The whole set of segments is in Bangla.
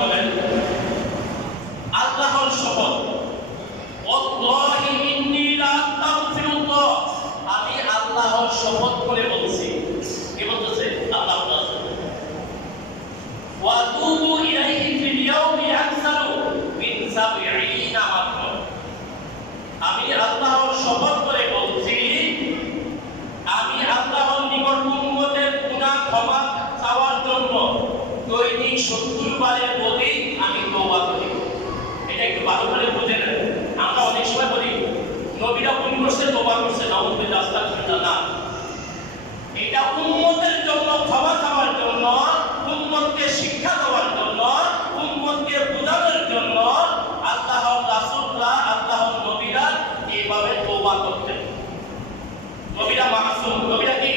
বলেন আল্লাহর শপথ ওয়াল্লাহি ইন্নী লা আস্তাগফিরুল্লাহ, আমি আল্লাহর শপথ করে বলছি। কি বলতেছে আল্লাহ তাআলা? ওয়া তুবু ইলাইহি ফিল ইয়াউমি আকসারু মিন 70 মাররা, আমি আল্লাহর শপথ করে বলছি আমি আল্লাহর নিকট উম্মতের গুনাহ ক্ষমা চাওয়ার জন্য দৈনিক 70 বারের অধিক আমি তওবা করি। এটা একটু ভালো করে বুঝে নেন। আমরা অনেক সময় বলি নবীরা ভুল করছে তওবা করছে, নাউযুবিল্লাহ, আস্তাগফিরুল্লাহ। না, এটা উম্মতের জন্য ক্ষমা চাওয়ার জন্য, উম্মতকে শিক্ষা দেওয়ার জন্য, উম্মতকে বোঝানোর জন্য আল্লাহর রাসূলরা, আল্লাহর নবীরা এইভাবে তওবা করতেন। নবীরা মাসুম। নবীরা কি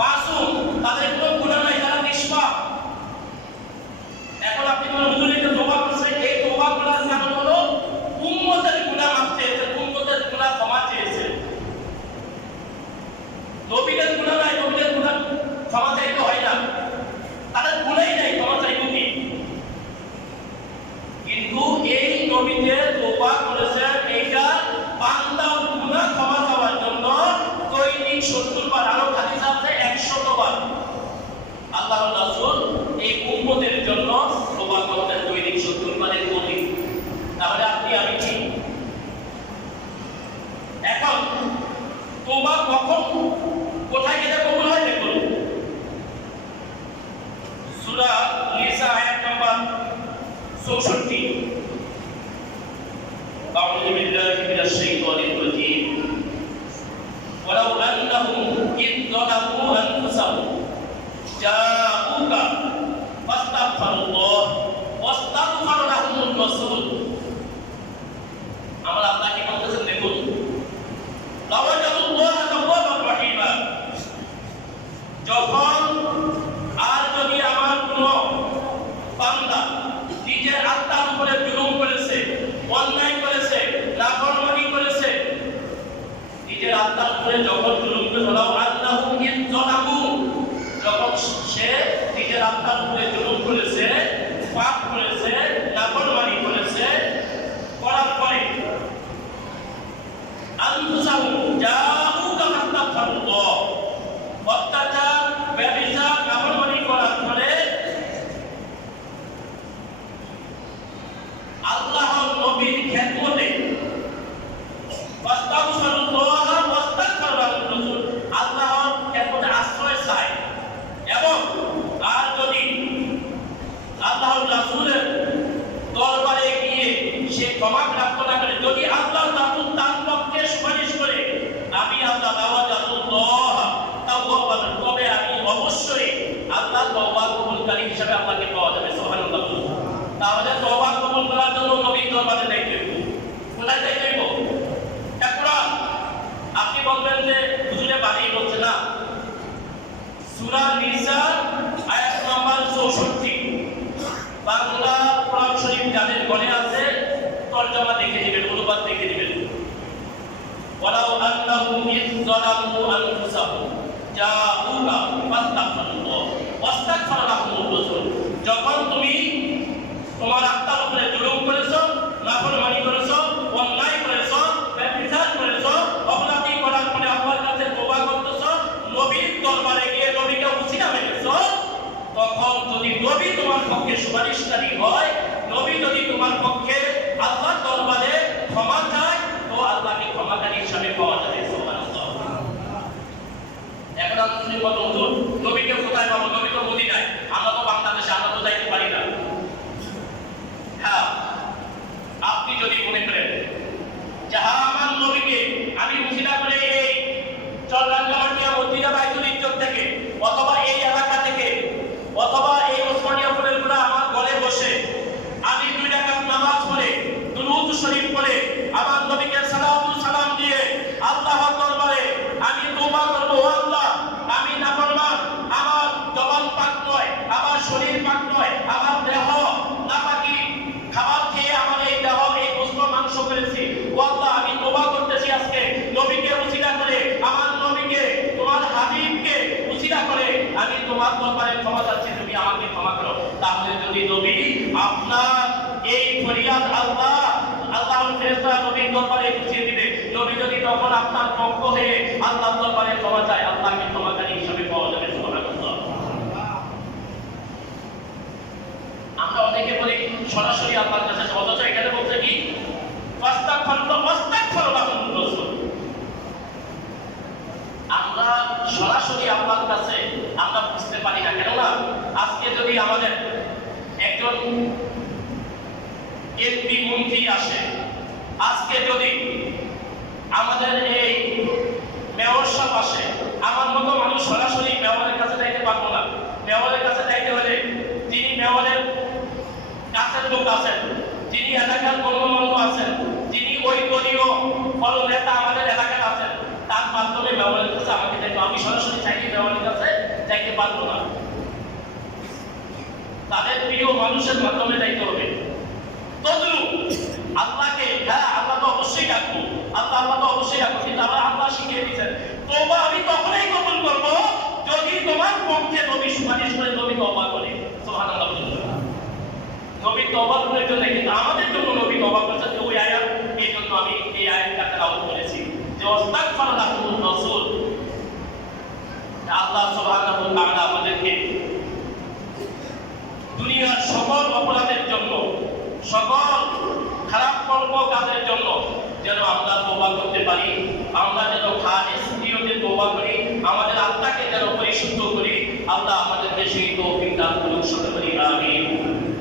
মাসুম? তাদের কোনো গুনাহ নাই, তারা নিষ্পাপ। এখন আপনি কোন হুজুরকে তওবা করছেন, এই তওবা করার কারণ হলো উম্মতের গুনাহ মাফ চেয়েছে, উম্মতের গুনাহ ক্ষমা চেয়েছে। নবীদের গুনাহ নাই, নবীদের গুনাহ ক্ষমা চাইতে হয় না, তাদের গুনাহই নাই, ক্ষমা চাইতে কি? কিন্তু এই নবীদের তওবা করেছেন এইটা বান্দার গুনাহ ক্ষমা চাওয়ার জন্য দৈনিক 70 বার, আরো হাদিস আছে 100 বার আল্লাহর রাসূল এই উম্মতের জন্য তওবা করতেন দৈনিক 70 বারের অধিক। তাহলে আপনি আমি কি এখন তওবা কখন কোথায় গেলে কবুল হয় দেখুন। সূরা নিসা আয়াত নাম্বার 64। আউযু বিল্লাহি মিনাশ শাইতানির রাজীম। ওয়ালাউ আন্নাহুম ইয যালামু আনফুসাহুম জাউকা ফাস্তাগফিরুল্লাহ ওয়াস্তাগফারা লাহুমুর রাসূল। আমরা আল্লাহ কি বলতেছেন দেখুন, লাওয়াজাদুল্লাহ তাওয়াবার রহিমা। যখন আর যদি আমার কোনো বান্দা নিজের আত্মার উপরে জুলুম করেছে, অন্যায় করেছে, নাফরমানি করেছে, নিজের আত্মার উপরে যখন জুলুম করে, লাউ আন্নাহুম ইয যালামু, যখন সে নিজের আত্মার উপরে জুলুম করেছে, পাপ করেছে, নাফরমানি করেছে, করার পরে আনফুসাহুম জাউকা ফাস্তাগফিরুল্লাহ, অত্যাচার, ব্যভিচার, নাফরমানি করার পরে আল্লাহর নবীর খেদমতে ফাস্তাগফিরুল্লাহ ওয়াস্তাগফারা লাহুমুর রাসূল, আল্লাহর খেদমতে আশ্রয় চায়, এবং আর যদি আল্লাহর রাসূলের দরবারে গিয়ে সে ক্ষমা প্রার্থনা করে, যদি আল্লাহর রাসূল তার পক্ষে সুপারিশ করে, আমি আল্লাহ লাওয়াজাদুল্লাহ তাওয়াবান, তবে আমি অবশ্যই আল্লাহ তওবা কবুলকারী হিসেবে আল্লাহকে পাওয়া যাবে। সুবহানাল্লাহ। তাহলে তওবা কবুল করার জন্য নবীর দরবারে যাইতে হবে। কোথায় যাইতে হবে? কোরআন। আপনি বলবেন যে হুজুরে বাড়ি বলছে না, সূরা নিসা আয়াত নাম্বার 64 বাংলা কোরআন শরীফ যাদের ঘরে আছে তরজমা দেখে দিবেন, অনুবাদ দেখে দিবেন। ওয়ালাউ আন্নাহুম ইয যালামু আনফুসাহুম জাউকা ফাস্তাগফিরুল্লাহ ওয়াস্তাগফারা লাহুমুর রাসূল, যখন তুমি তোমার আত্মার উপরে জুলুম করেছো, নাফরমানি করেছো, অন্যায় করেছো, ব্যভিচার করেছো, অপরাধী করার পরে আল্লাহর কাছে তওবা করতেছো, নবীর দরবারে গিয়ে নবীকে উসিলা মেনেছো, তখন যদি নবী তোমার পক্ষে সুপারিশকারী হয়, নবী যদি তোমার পক্ষে আল্লাহর দরবারে ক্ষমা চায়, তো আল্লাহকে ক্ষমাকারী হিসেবে পাওয়া যাবে। সুবহানাল্লাহ। এখন আপনি বলুন হুজুর নবীকে কোথায় পাবো? নবী তো মদিনায়, আমরা তো বাংলাদেশে, আমরা তো যাইতে পারি না। হ্যাঁ, আপনি যদি মনে করেন যে আমার নবীকে আমি উসিলা করে এই চররাঙ্গামাটিয়া মদিনা বাইতুল ইজ্জত থেকে, অথবা এই এলাকা থেকে, অথবা এই ওসমানিয়া ফুলের গুড়া আমার ঘরে বসে নবী আপনার এই ফরিয়াদ আল্লাহর ফেরেশতা নবীর দরবারে পৌঁছে দিবে। নবী যদি তখন আপনার পক্ষ হয়ে আল্লাহর দরবারে ক্ষমা চায়, আল্লাহকে ক্ষমাকারী হিসেবে পাওয়া যাবে। সুবহানাল্লাহ। আমরা অনেকে বলি সরাসরি আল্লাহর কাছে, অথচ এখানে বলছে কি আমরা সরাসরি আল্লাহর কাছে আমরা বুঝতে পারি না। কেননা আজকে যদি আমাদের একজন এমপি মন্ত্রী আসে, আজকে যদি আমাদের এই মেয়র সাহেব আসে, আমার মতো মানুষ সরাসরি মেয়রের কাছে যাইতে পারবো না। মেয়রের কাছে যাইতে হলে তিনি মেয়রের কাছের লোক আছেন, যিনি এলাকার গণ্যমান্য আছেন, যিনি ওই দলীয় বড় নেতা আমাদের এলাকার আছেন, তার মাধ্যমে মেয়রের কাছে আমাকে যাইতে। আমি সরাসরি চাইলে মেয়রের কাছে যাইতে পারবো না, তাদের প্রিয় মানুষের মাধ্যমে যাইতে হবে। তদ্রুপ আল্লাহকে, হ্যাঁ আল্লাহ তো অবশ্যই ডাকবো, আল্লাহ তো অবশ্যই ডাকবো, কিন্তু আল্লাহ শিখিয়ে দিয়েছেন তওবা আমি তখনই কবুল করব যদি তোমার পক্ষে নবী সুপারিশ করে, নবী তওবা করে। সুবহানাল্লাহ। নবী তওবা করার জন্য, কিন্তু আমাদের জন্য নবী তওবা করেছেন ওই আয়াত। এই জন্য আমি এই আয়াতটা তেলাওয়াত করেছি যে ওয়াস্তাগফার লাহুর রাসূল। আল্লাহ সুবহানাহু ওয়া তাআলা আমাদেরকে দুনিয়ার সকল অপরাধের জন্য, সকল খারাপ কর্ম কাজের জন্য যেন আমরা তওবা করতে পারি, আমরা যেন খালিস নিয়তে তওবা করি, আমাদের আত্মাকে যেন পরিশুদ্ধ